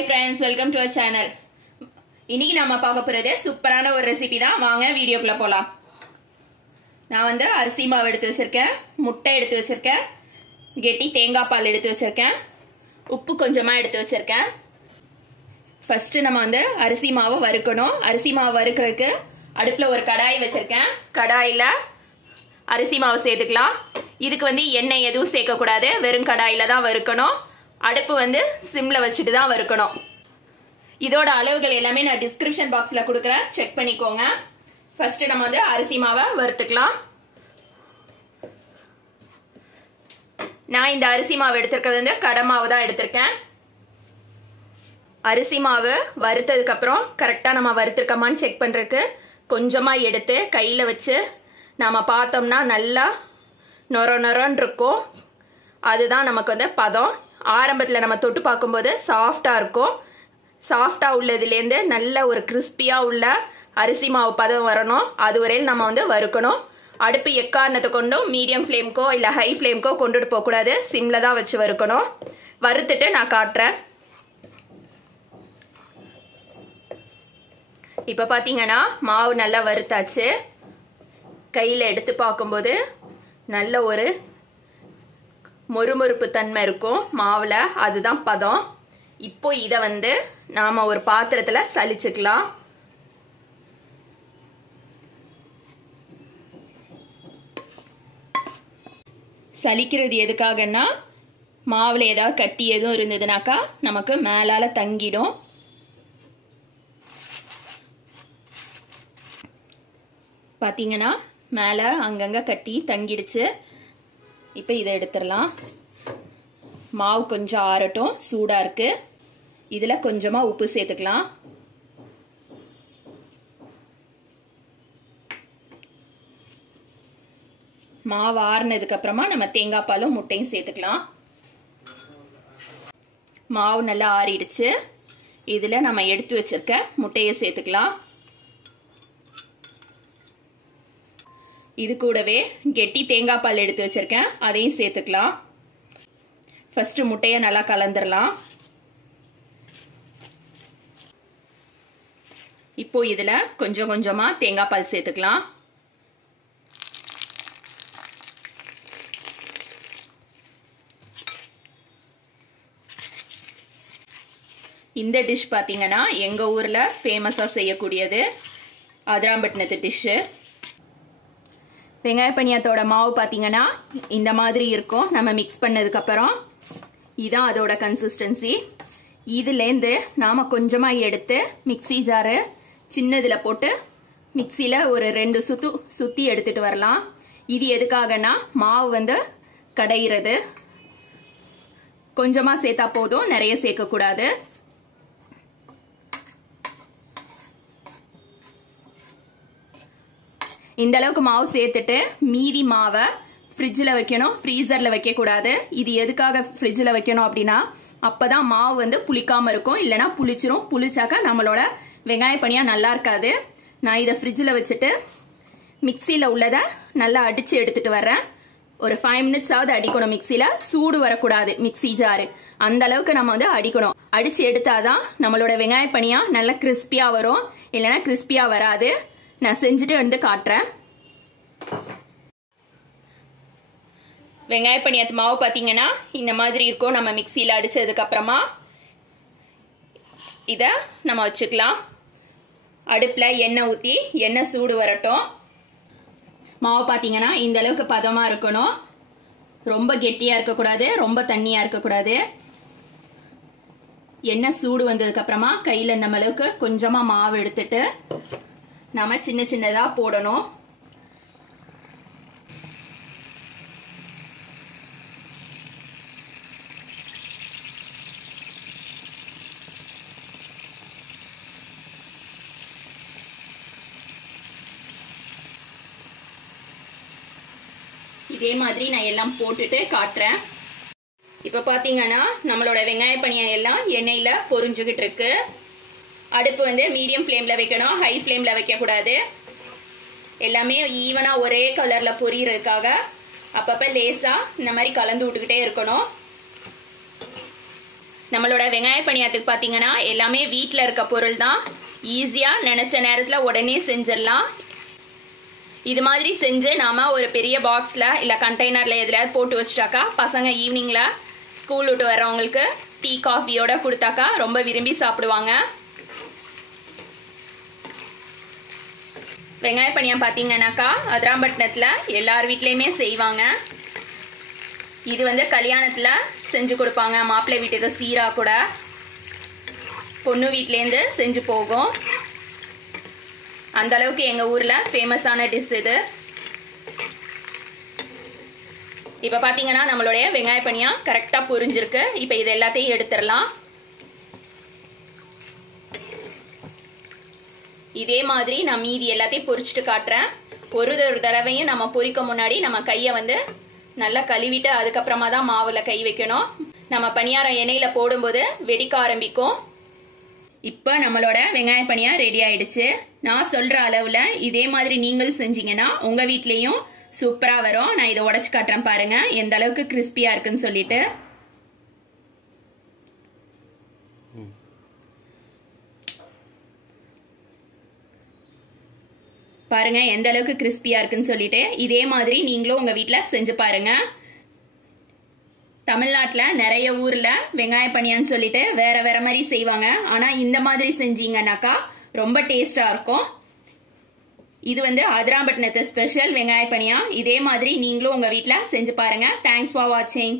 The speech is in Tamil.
Hi friends, welcome to our channel. இன்னைக்கு நாம பார்க்க போறது சூப்பரான ஒரு ரெசிபி தான். வாங்க வீடியோக்குள்ள போலாம். நான் வந்து அரிசி மாவு எடுத்து வச்சிருக்கேன், முட்டை எடுத்து வச்சிருக்கேன், கெட்டி தேங்காய் பால் எடுத்து வச்சிருக்கேன், உப்பு கொஞ்சமா எடுத்து வச்சிருக்கேன். ஃபர்ஸ்ட் நம்ம வந்து அரிசி மாவு வறுக்கணும். அரிசி மாவு வறுக்கிறதுக்கு அடுப்புல ஒரு கடாய் வச்சிருக்கேன். கடாயில அரிசி மாவு சேர்த்துக்கலாம். இதுக்கு வந்து எண்ணெய் எதுவும் சேர்க்க கூடாது, வெறும் கடாயில தான் வறுக்கணும். அடுப்பு வந்து சிம்ல வச்சுட்டு தான் வறுக்கணும். இதோட அளவுகள் எல்லாமே நான் டிஸ்கிரிப்ஷன் பாக்ஸ்ல கொடுக்குறேன், செக் பண்ணிக்கோங்க. ஃபர்ஸ்ட் நம்ம வந்து அரிசி மாவை வறுத்துக்கலாம். நான் இந்த அரிசி மாவு எடுத்திருக்கிறது வந்து கடை மாவு தான் எடுத்திருக்கேன். அரிசி மாவு வறுத்ததுக்கு அப்புறம் கரெக்டா நம்ம வறுத்திருக்கோமான்னு செக் பண்றதுக்கு கொஞ்சமா எடுத்து கையில வச்சு நாம பார்த்தோம்னா நல்லா நொர நொரன்னு இருக்கும். அதுதான் நமக்கு வந்து பதம். ஆரம்பத்தில் நம்ம தொட்டு பார்க்கும்போது சாஃப்டா இருக்கும். சாஃப்டா உள்ளதுலேருந்து நல்ல ஒரு கிறிஸ்பியா உள்ள அரிசி மாவு பதம் வரணும். அது வரையில் நம்ம வந்து வறுக்கணும். அடுப்பு எக்காரணத்தை கொண்டும் மீடியம் ஃப்ளேம்க்கோ இல்லை ஹை ஃப்ளேம்க்கோ கொண்டுட்டு போகக்கூடாது, சிம்ல தான் வச்சு வறுக்கணும். வறுத்துட்டு நான் காட்டுறேன். இப்போ பார்த்தீங்கன்னா மாவு நல்லா வறுத்தாச்சு. கையில் எடுத்து பார்க்கும்போது நல்ல ஒரு மொறுமொறுப்பு தன்மை இருக்கும் மாவுல, அதுதான் பதம். இப்போ இதை வந்து நாம ஒரு பாத்திரத்துல சலிச்சுக்கலாம். சலிக்கிறது எதுக்காகன்னா மாவுல ஏதாவது கட்டி எதுவும் இருந்ததுனாக்கா நமக்கு மேலால தங்கிடும். பாத்தீங்கன்னா மேல அங்கங்க கட்டி தங்கிடுச்சு. இப்போ இதை எடுத்துடலாம். மாவு கொஞ்சம் ஆறட்டும், சூடா இருக்கு. இதுல கொஞ்சமா உப்பு சேர்த்துக்கலாம். மாவு ஆறுனதுக்கு அப்புறமா நம்ம தேங்காய் பாலும் முட்டையும் சேர்த்துக்கலாம். மாவு நல்லா ஆறிடுச்சு. இதுல நம்ம எடுத்து வச்சிருக்க முட்டையை சேர்த்துக்கலாம். இது கூடவே கெட்டி தேங்காய் பால் எடுத்து வச்சிருக்கேன், அதையும் சேர்த்துக்கலாம். ஃபர்ஸ்ட் முட்டையை நல்லா கலந்துடலாம். இப்போ இதுல கொஞ்சம் கொஞ்சமா தேங்காய் பால் சேர்த்துக்கலாம். இந்த டிஷ் பாத்தீங்கன்னா எங்க ஊர்ல ஃபேமஸா செய்யக்கூடியது அதிராம்பட்டினத்து டிஷ். வெங்காய பனியாரத்தோட மாவு பாத்தீங்கன்னா இந்த மாதிரி இருக்கும். நம்ம மிக்ஸ் பண்ணதுக்கு அப்புறம் இதான் அதோட கன்சிஸ்டன்சி. இதுலேருந்து நாம கொஞ்சமா எடுத்து மிக்ஸி ஜாரு சின்னதுல போட்டு மிக்ஸில ஒரு 2 சுத்தி எடுத்துட்டு வரலாம். இது எதுக்காகனா மாவு வந்து கடையிறது. கொஞ்சமா சேர்த்தா போதும், நிறைய சேர்க்க கூடாது. இந்த அளவுக்கு மாவு சேர்த்துட்டு மீதி மாவை ஃப்ரிட்ஜில் வைக்கணும், ஃப்ரீசர்ல வைக்க கூடாது. இது எதுக்காக ஃப்ரிட்ஜில் வைக்கணும் அப்படின்னா அப்பதான் மாவு வந்து புளிக்காம இருக்கும், இல்லைன்னா புளிச்சிரும். புளிச்சாக்கா நம்மளோட வெங்காய பனியா நல்லா இருக்காது. நான் இதை ஃப்ரிட்ஜில் வச்சுட்டு மிக்சியில் உள்ளதை நல்லா அடிச்சு எடுத்துட்டு வர்றேன். ஒரு 5 minutes ஆவது அடிக்கணும். மிக்சியில சூடு வரக்கூடாது, மிக்சி ஜாரு அந்த அளவுக்கு நம்ம வந்து அடிக்கணும். அடிச்சு எடுத்தாதான் நம்மளோட வெங்காய பனியா நல்லா கிறிஸ்பியா வரும், இல்லைன்னா கிறிஸ்பியா வராது. நான் செஞ்சுட்டு வந்து காட்டுறேன். வெங்காய பனியாத்து மாவு பாத்தீங்கன்னா இந்த மாதிரி இருக்கும். நம்ம மிக்சியில அடிச்சதுக்கு அப்புறமா இத நம்ம வச்சுக்கலாம். அடுப்புல எண்ணெய் ஊத்தி எண்ணெய் சூடு வரட்டும். மாவு பாத்தீங்கன்னா இந்த அளவுக்கு பதமா இருக்கணும். ரொம்ப கெட்டியா இருக்கக்கூடாது, ரொம்ப தண்ணியா இருக்கக்கூடாது. எண்ணெய் சூடு வந்ததுக்கு அப்புறமா கையில இந்த அளவுக்கு கொஞ்சமா மாவு எடுத்துட்டு நாம சின்ன சின்னதா போடணும். இதே மாதிரி நான் எல்லாம் போட்டுட்டு காட்டுறேன். இப்ப பாத்தீங்கன்னா நம்மளோட வெங்காய பனியா எல்லாம் எண்ணெயில பொரிஞ்சுகிட்டு இருக்கு. அடுப்பு வந்து மீடியம் ஃப்ளேம்ல வைக்கணும், ஹை ஃப்ளேம்ல வைக்க கூடாது. எல்லாமே ஈவனா ஒரே கலர்ல பொரியறதுக்காக அப்பப்ப லேசா இந்த மாதிரி கலந்து விட்டுக்கிட்டே இருக்கணும். நம்மளோட வெங்காய பணியாரத்துக்கு பாத்தீங்கன்னா எல்லாமே வீட்ல இருக்க பொருள் தான். ஈஸியா நினைச்ச நேரத்துல உடனே செஞ்சிடலாம். இது மாதிரி செஞ்சு நாம ஒரு பெரிய பாக்ஸ்ல இல்ல கண்டெய்னர்ல எதுலயாவது போட்டு வச்சுட்டாக்கா பசங்க ஈவினிங்ல ஸ்கூல் விட்டு வர்றவங்களுக்கு டீ காஃபியோட கொடுத்தாக்கா ரொம்ப விரும்பி சாப்பிடுவாங்க. வெங்காய பணியாரம் பாத்தீங்கன்னாக்கா அதிராம்பட்டினத்துல எல்லார் வீட்லயுமே செய்வாங்க. இது வந்து கல்யாணத்துல செஞ்சு கொடுப்பாங்க. மாப்பிள்ளை வீட்டுக்கு சீரா கூட பொண்ணு வீட்லேருந்து செஞ்சு போகும். அந்த அளவுக்கு எங்க ஊர்ல ஃபேமஸான டிஷ் இது. இப்ப பாத்தீங்கன்னா நம்மளுடைய வெங்காய பணியாரம் கரெக்டா பொரிஞ்சிருக்கு. இப்ப இது எல்லாத்தையும் எடுத்துடலாம். இதே மாதிரி நான் மீதி எல்லாத்தையும் பொரிச்சுட்டு காட்டுறேன். ஒரு தடவையும் நம்ம பொரிக்க முன்னாடி நம்ம கையை வந்து நல்லா கழுவிட்டு அதுக்கப்புறமா தான் மாவுல கை வைக்கணும். நம்ம பணியாரம் எண்ணெயில போடும்போது வெடிக்க ஆரம்பிக்கும். இப்ப நம்மளோட வெங்காய பணியாரம் ரெடி ஆயிடுச்சு. நான் சொல்ற அளவுல இதே மாதிரி நீங்களும் செஞ்சீங்கன்னா உங்க வீட்லயும் சூப்பரா வரும். நான் இதை உடைச்சு காட்டுறேன் பாருங்க எந்த அளவுக்கு கிறிஸ்பியா இருக்குன்னு சொல்லிட்டு. பாருங்க எந்த அளவுக்கு கிறிஸ்பியா இருக்குன்னு சொல்லிட்டு. இதே மாதிரி நீங்களும் உங்க வீட்ல செஞ்சு பாருங்க. தமிழ்நாட்டுல நிறைய ஊர்ல வெங்காய பணியாரம்னு சொல்லிட்டு வேற வேற மாதிரி செய்வாங்க. ஆனா இந்த மாதிரி செஞ்சீங்கன்னாக்கா ரொம்ப டேஸ்டா இருக்கும். இது வந்து அதிராம்பட்டினத்து ஸ்பெஷல் வெங்காய பணியாரம். இதே மாதிரி நீங்களும் உங்க வீட்ல செஞ்சு பாருங்க. தேங்க்ஸ் ஃபார் வாட்சிங்.